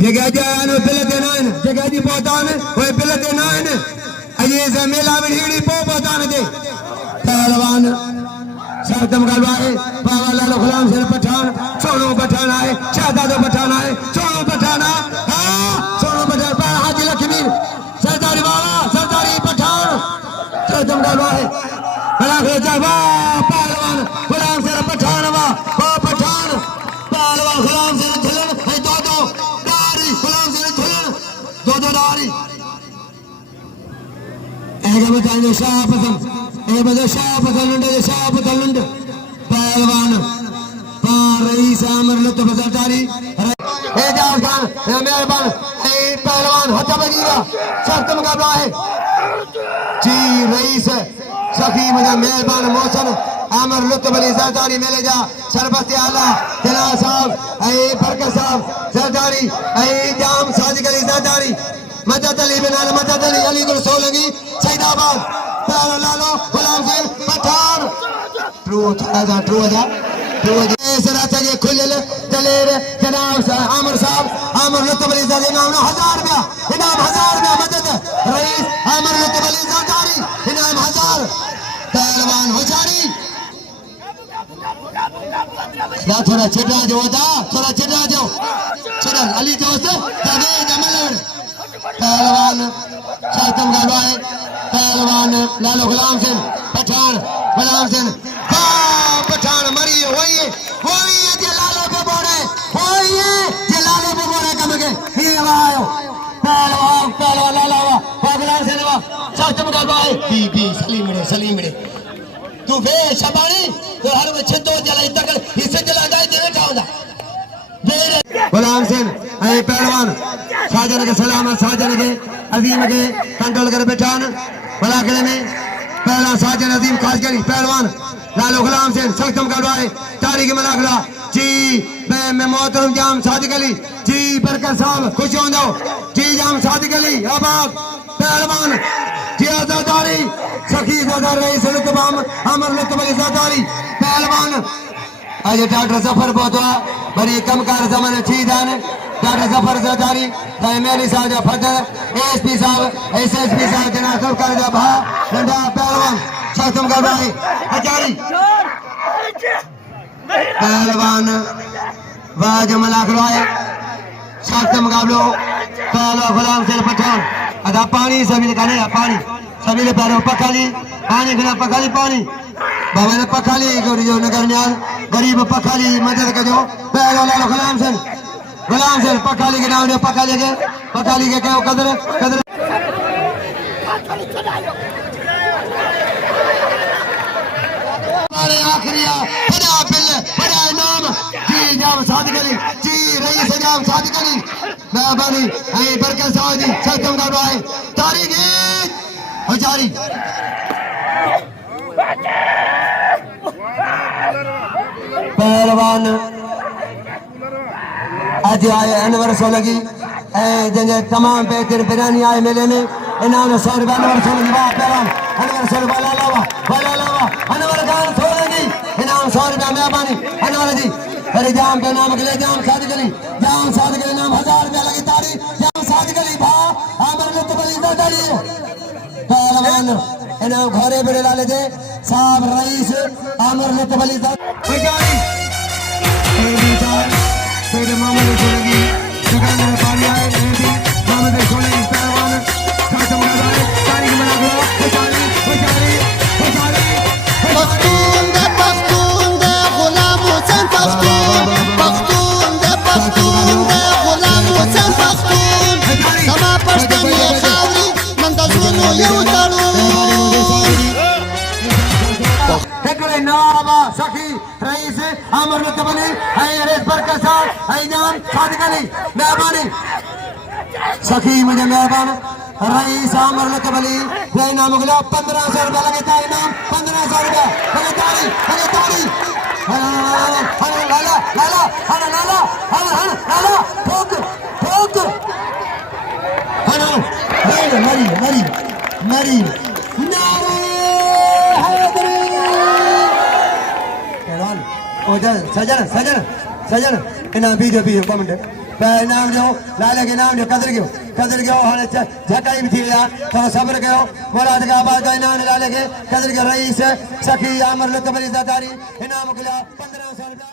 जगह जान बिलते नाइन जगह दी पहुंचान वो बिलते नाइन अजे से मेला विड़ी पो पहुंचान दे पहलवान सरदम गलवाए बाबा लाल गुलाम सिंह पठान सोनू पठान आए शहजादा पठान आए सोनू पठान हां सोनू पठान पर हाजी लक्ष्मी सरदारी बाबा सरदारी पठान सरदम गलवाए बड़ा खजाबा पहलवान गुलाम सिंह पठान वा वो पठान पहलवान गुलाम सिंह झलन है दो दारी गुलाम सिंह झलन दो दारी एक बताने शाह पसंद ए बदे शाह पसंद पहलवान रईस आमर लत बजारी ए जाज खान ए मेहरबान ए पहलवान हथ बजीरा शर्त मुकाबला है जी रईस सखी मुझे मेहरबान मोहसन आमर लुत्फ अली सरदारी मेले जा सरबत आला जनाब साहब ए बरकत साहब सरदारी ए जाम सादिक अली सरदारी मदद अली बिनाल मदद अली गुल सोलंगी सैदाबाद पहला लालो गुलाम सिंह पठान ट्रू सराचा ये खुले दलेर जनाब आमर साहब आमर लुत्फ अली सरदारी इनाम 1000 रुपया मदद रईस आमर लुत्फ अली सरदारी इनाम 1000 पहलवान होशारी थोड़ा चिड़ा जो चिड़ा अली दोस्त पहलवान शाहतम गलवाए पहलवान लालो गुलाम सिंह पठान पठान मरी वही जे लालो पे बोरे कम के ये आयो पहलवान लालो गुलाम सिंह शाहतम गलवाए बी सलीम रे तू वे शबानी तो हर में छिंदो जलाई तक हिस्से जला जाए देवे चाहूंगा गुलाम सिंह ऐ पहलवान साजन के सलामत साजन के अजीम के कंट्रोल कर बैठान बला किले में पहला साजन अजीम खास करी पहलवान लालो गुलाम सिंह सख्तम गलवाए तारीख मलाखला जी मैं मोहतरम जाम सादिक अली जी बरकत साहब खुश हो जाओ जी जाम सादिक अली आबाद पहलवान जी आजादारी सखी सरदार रईस लुत्फाम अमर लुत्फ अली सरदारी पहलवान आज डॉक्टर जफर पहुंचा बड़ी कमकार जमाने छीदान डॉक्टर जफर सरदारी मेरी साहब फतर एएसपी साहब एसएसपी साहब जना सब कर जा भा नंदा पहलवान शासम का भाई हजारी पहलवान वाज मलाखवाए शासम मुकाबलो पहला गुलाम सिंह पठान अदा पानी सभी ने खाने पानी सभी ने पैरों पकाली पानी खिला पकाली पानी बाबा ने पकाली जो नगर न्याल गरीब पकाली मदद कर जो पहला लालो गुलाम सिंह पकाली के नाम पकाली के क्या कदर हमारे आखिरी बड़ा इनाम जी जाम सादिक अली जी रईस जाम सादिक अली मेहरबानी ऐ बरकत साहब जी सत्संग करवाए तारीख हजारी पहलवान आज आए अनवर सोलगी जंगे तमाम बेहतर बिरानी आए मेले में इनाम 100 रुपया अनवर सोलगी वाह पहलवान अनवर सोलगी वाला अनवर खान सोलगी इनाम 100 रुपया मेहरबानी अनवर जी अरे जाम पे नाम के लिए जाम सादिक अली नाम 1000 रुपया लगी तारी जाम सादिक अली भा आमर लुत्फ अली सरदारी पहलवान इनाम घरे बड़े लाले दे साहब रईस आमर लुत्फ अली सरदारी पेड़ मामले सोलेगी जगह में पानी आए मामले सोलेगी पहलवान शासम गलवाए तारीख मना गया होशारी पख्तून दे गुलाम हुसैन पख्तून दे गुलाम हुसैन पख्तून समा पश्तन ये खावरी मंदजुनो ये उतारू एकड़े नावा सखी रईस आमर लुत्फ अली रेस बरकत साहब जाम सादिक अली मेहरबानी सखी मुझे मेहरबान रईस आमर लुत्फ अली नाम गुला 1500 रुपया लगे था इनाम 1500 रुपया लगे तारी लाला ठोक मरी नारे हैदरी सजन इना वीडियो कमेंट इनाम ॾियो लाले खे इनाम ॾियो कदर कयो हाणे झटाई बि थी विया थोरो सब्र कयो मुराद का आबाद का इनाम लाले खे कदर कयो रईस सखी आमर लुत्फ अली ज़रदारी इनाम मिलिया 1500 रुपया